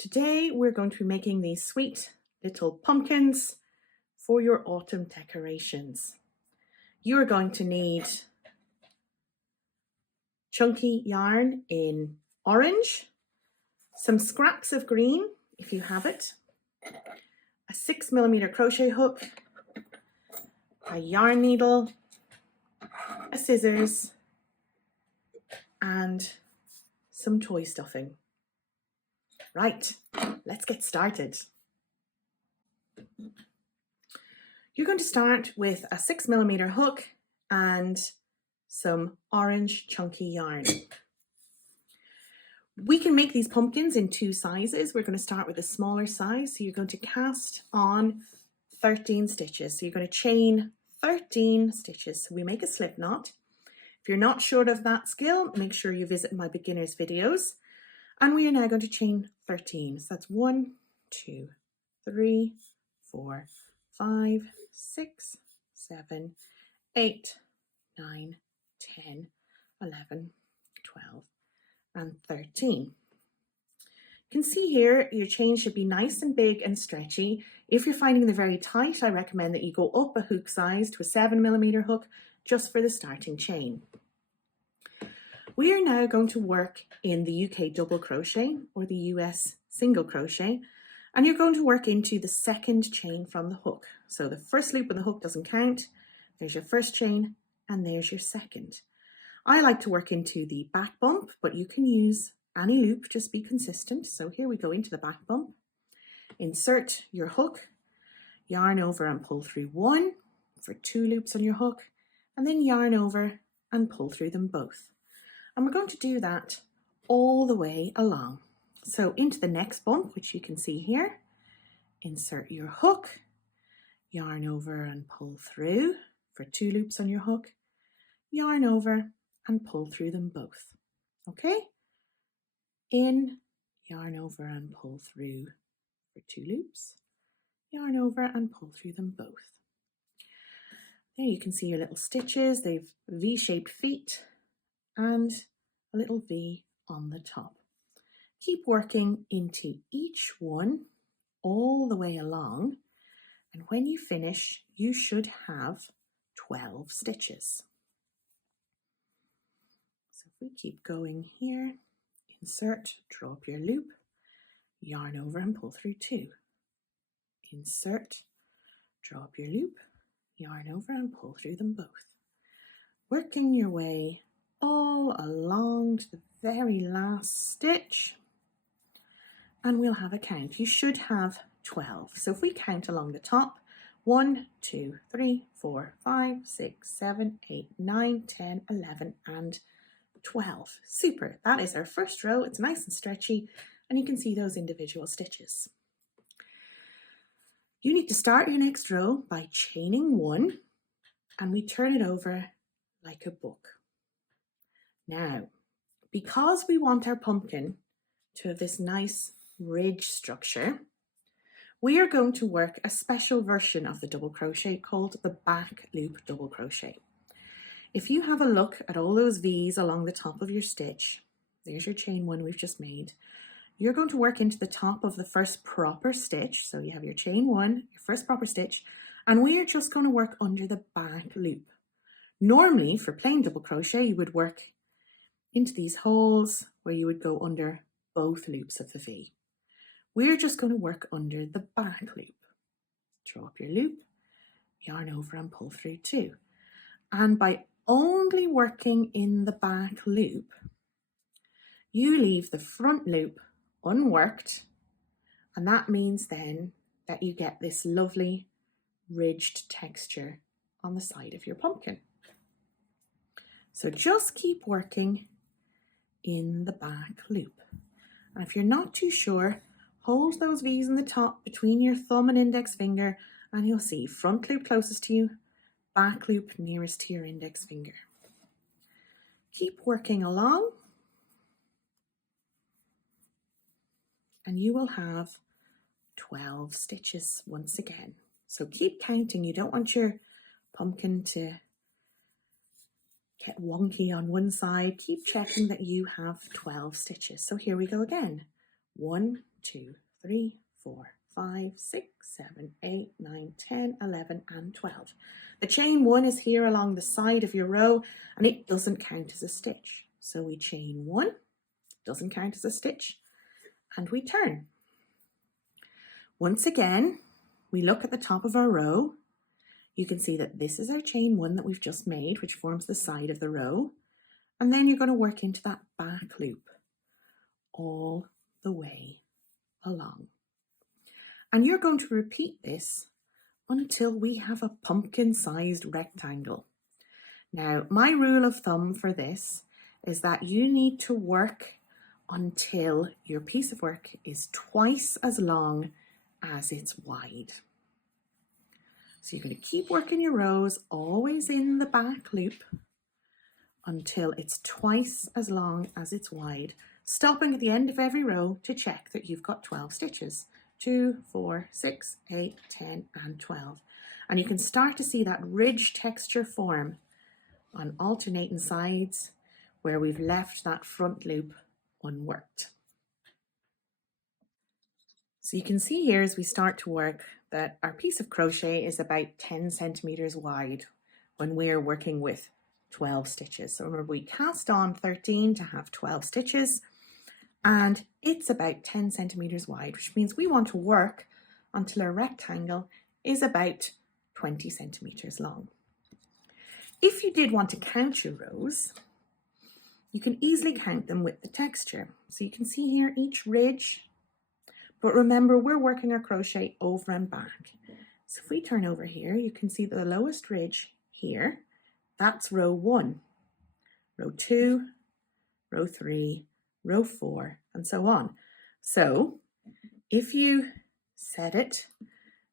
Today we're going to be making these sweet little pumpkins for your autumn decorations. You are going to need chunky yarn in orange, some scraps of green if you have it, a 6mm crochet hook, a yarn needle, a scissors, and some toy stuffing. Right, let's get started. You're going to start with a 6mm hook and some orange chunky yarn. We can make these pumpkins in two sizes. We're going to start with a smaller size. So you're going to cast on 13 stitches. So you're going to chain 13 stitches. So we make a slip knot. If you're not sure of that skill, make sure you visit my beginners videos. And we are now going to chain 13. So that's 1, 2, 3, 4, 5, 6, 7, 8, 9, 10, 11, 12, and 13. You can see here your chain should be nice and big and stretchy. If you're finding them very tight, I recommend that you go up a hook size to a 7mm hook just for the starting chain. We are now going to work in the UK double crochet or the US single crochet, and you're going to work into the second chain from the hook. So the first loop of the hook doesn't count. There's your first chain and there's your second. I like to work into the back bump, but you can use any loop, just be consistent. So here we go into the back bump. Insert your hook, yarn over and pull through 1 for 2 loops on your hook, and then yarn over and pull through them both. And we're going to do that all the way along. So into the next bump, which you can see here, insert your hook, yarn over and pull through for 2 loops on your hook, yarn over and pull through them both. Okay? In, yarn over and pull through for 2 loops, yarn over and pull through them both. There you can see your little stitches. They've V-shaped feet and a little V on the top. Keep working into each one all the way along, and when you finish you should have 12 stitches. So if we keep going here, insert, draw up your loop, yarn over and pull through 2. Insert, draw up your loop, yarn over and pull through them both. Working your way all along to the very last stitch, and we'll have a count. You should have 12. So if we count along the top, 1, 2, 3, 4, 5, 6, 7, 8, 9, 10, 11, and 12. Super. That is our first row. It's nice and stretchy, and you can see those individual stitches. You need to start your next row by chaining 1, and we turn it over like a book. Now, because we want our pumpkin to have this nice ridge structure, we are going to work a special version of the double crochet called the back loop double crochet. If you have a look at all those V's along the top of your stitch, there's your chain 1 we've just made, you're going to work into the top of the first proper stitch. So you have your chain 1, your first proper stitch, and we are just going to work under the back loop. Normally, for plain double crochet, you would work into these holes where you would go under both loops of the V. We're just going to work under the back loop. Draw up your loop, yarn over and pull through 2. And by only working in the back loop, you leave the front loop unworked, and that means then that you get this lovely ridged texture on the side of your pumpkin. So just keep working in the back loop. And if you're not too sure, hold those V's in the top between your thumb and index finger, and you'll see front loop closest to you, back loop nearest to your index finger. Keep working along, and you will have 12 stitches once again. So keep counting. You don't want your pumpkin to get wonky on one side. Keep checking that you have 12 stitches. So here we go again. 1, 2, 3, 4, 5, 6, 7, 8, 9, 10, 11, and 12. The chain 1 is here along the side of your row, and it doesn't count as a stitch. So we chain 1, doesn't count as a stitch, and we turn. Once again, we look at the top of our row. You can see that this is our chain 1 that we've just made, which forms the side of the row. And then you're going to work into that back loop all the way along. And you're going to repeat this until we have a pumpkin-sized rectangle. Now, my rule of thumb for this is that you need to work until your piece of work is twice as long as it's wide. So you're going to keep working your rows, always in the back loop, until it's twice as long as it's wide, stopping at the end of every row to check that you've got 12 stitches. 2, 4, 6, 8, 10, and 12. And you can start to see that ridge texture form on alternating sides where we've left that front loop unworked. So you can see here as we start to work that our piece of crochet is about 10 centimeters wide when we're working with 12 stitches. So remember, we cast on 13 to have 12 stitches, and it's about 10 centimeters wide, which means we want to work until our rectangle is about 20 centimeters long. If you did want to count your rows, you can easily count them with the texture. So you can see here each ridge, but remember, we're working our crochet over and back. So if we turn over here, you can see the lowest ridge here, that's row 1, row 2, row 3, row 4, and so on. So if you set it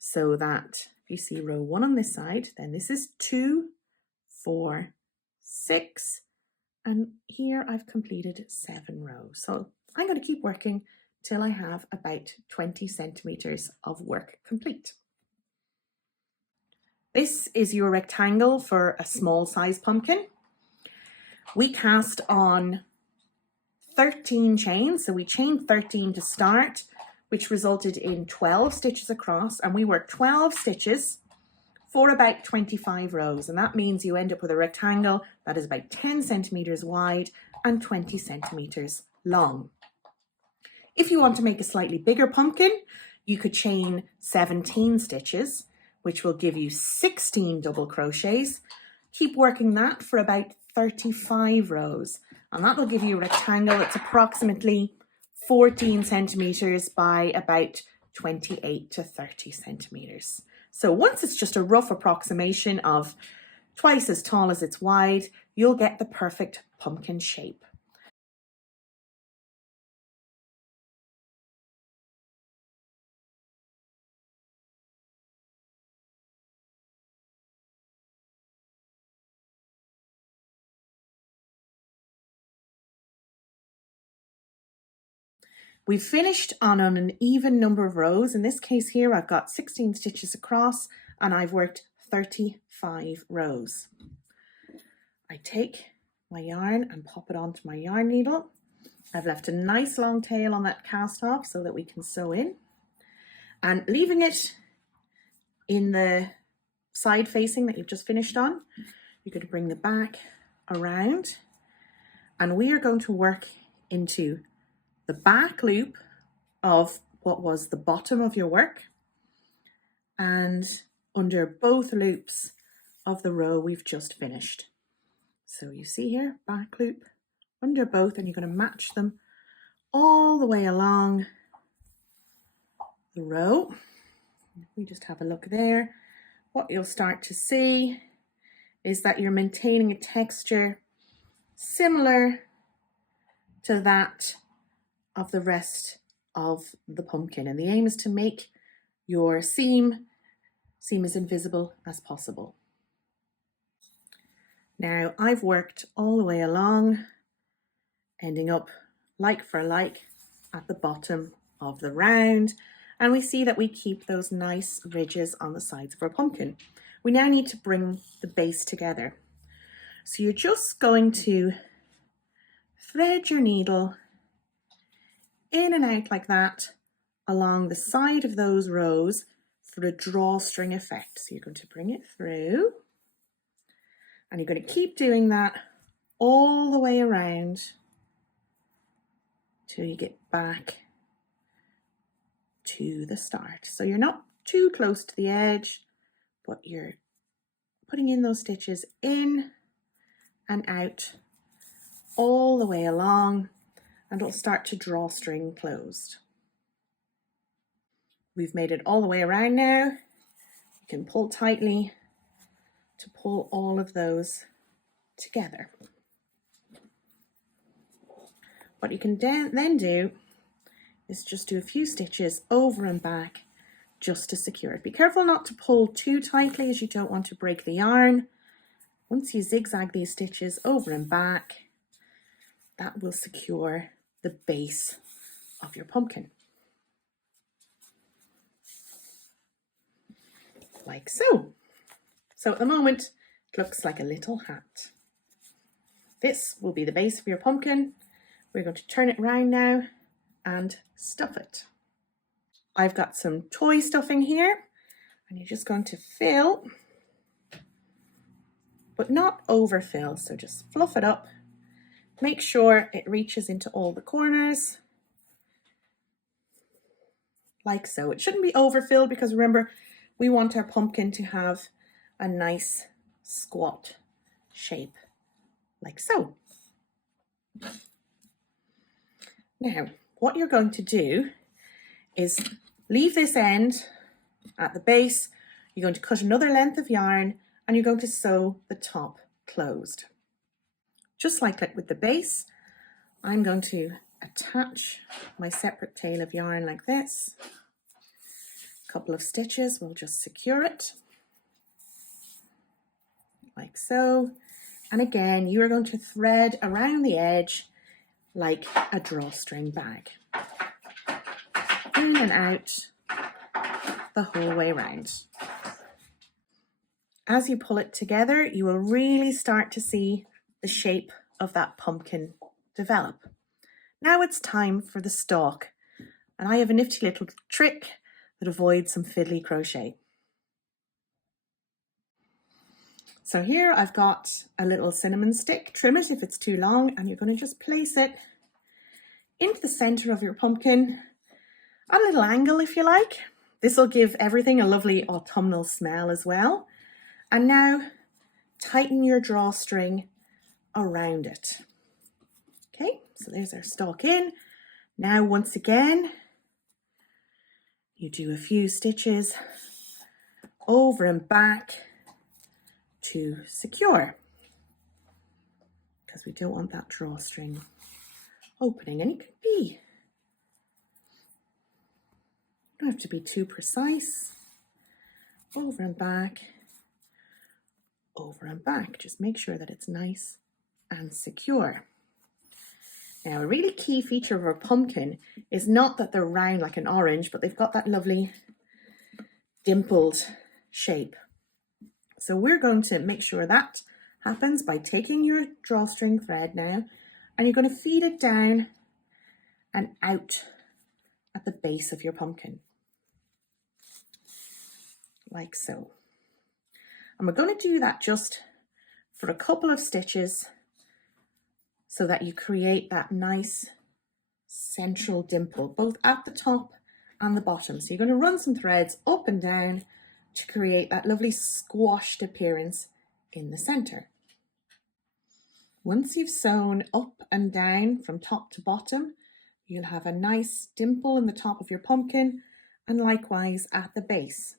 so that you see row 1 on this side, then this is 2, 4, 6, and here I've completed 7 rows. So I'm going to keep working till I have about 20 centimeters of work complete. This is your rectangle for a small size pumpkin. We cast on 13 chains, so we chained 13 to start, which resulted in 12 stitches across, and we worked 12 stitches for about 25 rows, and that means you end up with a rectangle that is about 10 centimeters wide and 20 centimeters long. If you want to make a slightly bigger pumpkin, you could chain 17 stitches, which will give you 16 double crochets. Keep working that for about 35 rows, and that will give you a rectangle that's approximately 14 centimeters by about 28 to 30 centimeters. So once it's just a rough approximation of twice as tall as it's wide, you'll get the perfect pumpkin shape. We've finished on an even number of rows. In this case here, I've got 16 stitches across and I've worked 35 rows. I take my yarn and pop it onto my yarn needle. I've left a nice long tail on that cast off so that we can sew in, and leaving it in the side facing that you've just finished on, you're going to bring the back around, and we are going to work into the back loop of what was the bottom of your work and under both loops of the row we've just finished. So you see here, back loop under both, and you're going to match them all the way along the row. We just have a look there. What you'll start to see is that you're maintaining a texture similar to that of the rest of the pumpkin, and the aim is to make your seam as invisible as possible. Now I've worked all the way along, ending up like for like at the bottom of the round, and we see that we keep those nice ridges on the sides of our pumpkin. We now need to bring the base together. So you're just going to thread your needle in and out like that along the side of those rows for a drawstring effect. So you're going to bring it through and you're going to keep doing that all the way around till you get back to the start. So you're not too close to the edge, but you're putting in those stitches in and out all the way along, and it'll start to drawstring closed. We've made it all the way around now. You can pull tightly to pull all of those together. What you can then do is just do a few stitches over and back just to secure it. Be careful not to pull too tightly as you don't want to break the yarn. Once you zigzag these stitches over and back, that will secure the base of your pumpkin. Like so. So at the moment, it looks like a little hat. This will be the base of your pumpkin. We're going to turn it round now and stuff it. I've got some toy stuffing here, and you're just going to fill, but not overfill. So just fluff it up. Make sure it reaches into all the corners, like so. It shouldn't be overfilled because remember, we want our pumpkin to have a nice squat shape, like so. Now, what you're going to do is leave this end at the base. You're going to cut another length of yarn and you're going to sew the top closed. Just like that with the base, I'm going to attach my separate tail of yarn like this. A couple of stitches will just secure it, like so. And again, you are going to thread around the edge like a drawstring bag. In and out the whole way around. As you pull it together, you will really start to see the shape of that pumpkin develop. Now it's time for the stalk, and I have a nifty little trick that avoids some fiddly crochet. So here I've got a little cinnamon stick. Trim it if it's too long, and you're going to just place it into the center of your pumpkin at a little angle if you like. This will give everything a lovely autumnal smell as well. And now tighten your drawstring around it. Okay, so there's our stalk in. Now once again, you do a few stitches over and back to secure, because we don't want that drawstring opening, and it could be, you don't have to be too precise. Over and back, over and back. Just make sure that it's nice and secure. Now, a really key feature of our pumpkin is not that they're round like an orange, but they've got that lovely dimpled shape. So we're going to make sure that happens by taking your drawstring thread now, and you're going to feed it down and out at the base of your pumpkin, like so. And we're going to do that just for a couple of stitches so that you create that nice central dimple, both at the top and the bottom. So you're going to run some threads up and down to create that lovely squashed appearance in the center. Once you've sewn up and down from top to bottom, you'll have a nice dimple in the top of your pumpkin, and likewise at the base.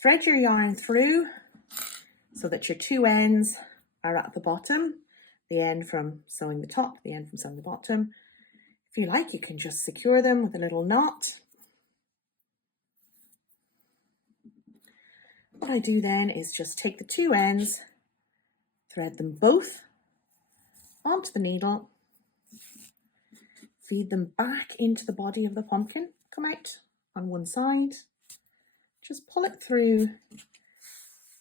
Thread your yarn through so that your two ends are at the bottom, the end from sewing the top, the end from sewing the bottom. If you like, you can just secure them with a little knot. What I do then is just take the two ends, thread them both onto the needle, feed them back into the body of the pumpkin, come out on one side, just pull it through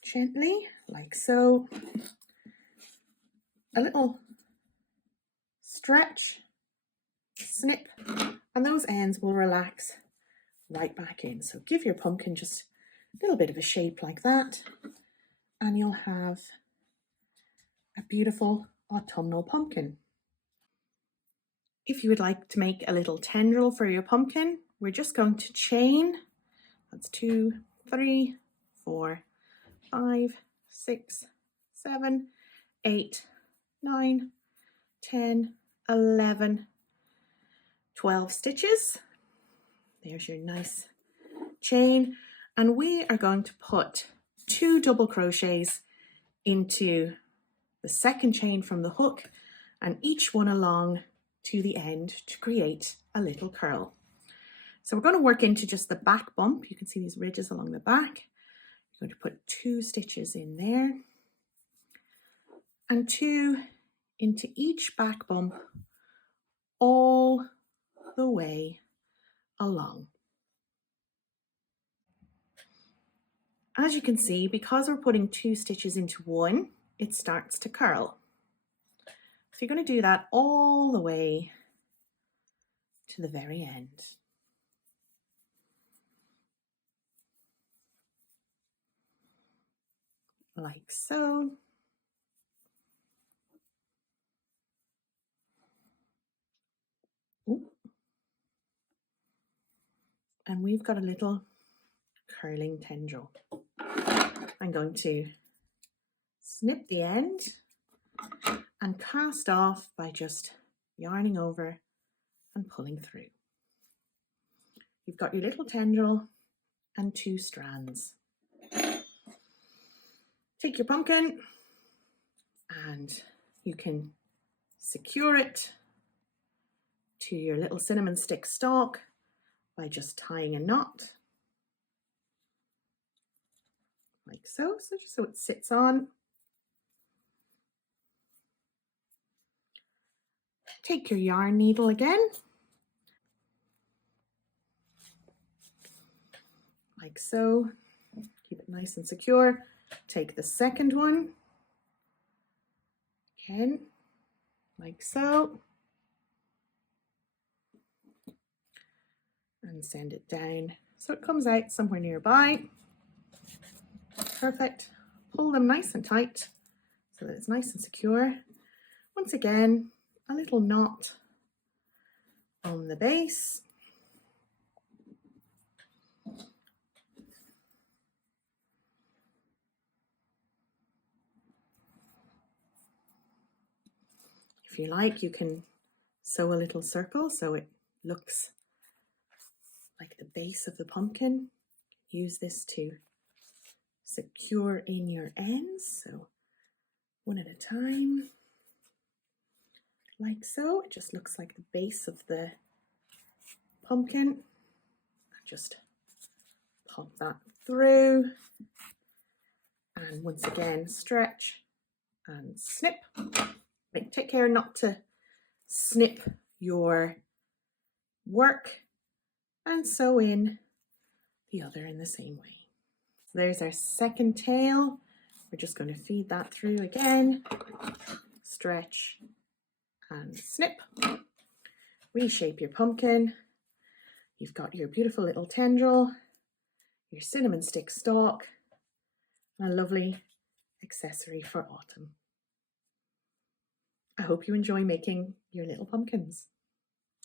gently, like so. A little stretch, snip, and those ends will relax right back in. So give your pumpkin just a little bit of a shape like that, and you'll have a beautiful autumnal pumpkin. If you would like to make a little tendril for your pumpkin, we're just going to chain. That's 2, 3, 4, 5, 6, 7, 8, 9, 10, 11, 12 stitches. There's your nice chain. And we are going to put 2 double crochets into the second chain from the hook and each one along to the end to create a little curl. So we're going to work into just the back bump. You can see these ridges along the back. You're going to put 2 stitches in there and 2 into each back bump all the way along. As you can see, because we're putting 2 stitches into one, it starts to curl. So you're going to do that all the way to the very end. Like so. Ooh. And we've got a little curling tendril. I'm going to snip the end and cast off by just yarning over and pulling through. You've got your little tendril and 2 strands. Take your pumpkin and you can secure it to your little cinnamon stick stalk by just tying a knot like so, just so it sits on. Take your yarn needle again, like so. Keep it nice and secure. Take the second one, again, like so, and send it down so it comes out somewhere nearby. Perfect. Pull them nice and tight so that it's nice and secure. Once again, a little knot on the base. If you like, you can sew a little circle so it looks like the base of the pumpkin. Use this to secure in your ends, so one at a time, like so. It just looks like the base of the pumpkin. Just pop that through, and once again stretch and snip. Take care not to snip your work, and sew in the other in the same way. There's our second tail. We're just going to feed that through again, stretch and snip. Reshape your pumpkin. You've got your beautiful little tendril, your cinnamon stick stalk, and a lovely accessory for autumn. I hope you enjoy making your little pumpkins.